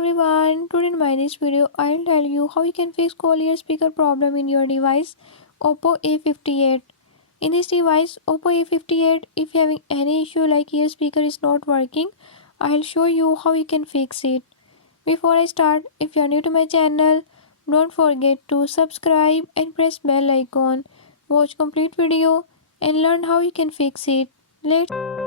everyone, today in my this video I'll tell you how you can fix call ear speaker problem in your device Oppo A58. In this device Oppo A58, if you're having any issue like ear speaker is not working, I'll show you how you can fix it. Before I start, if you're new to my channel, don't forget to subscribe and press bell icon. Watch complete video and learn how you can fix it. Let's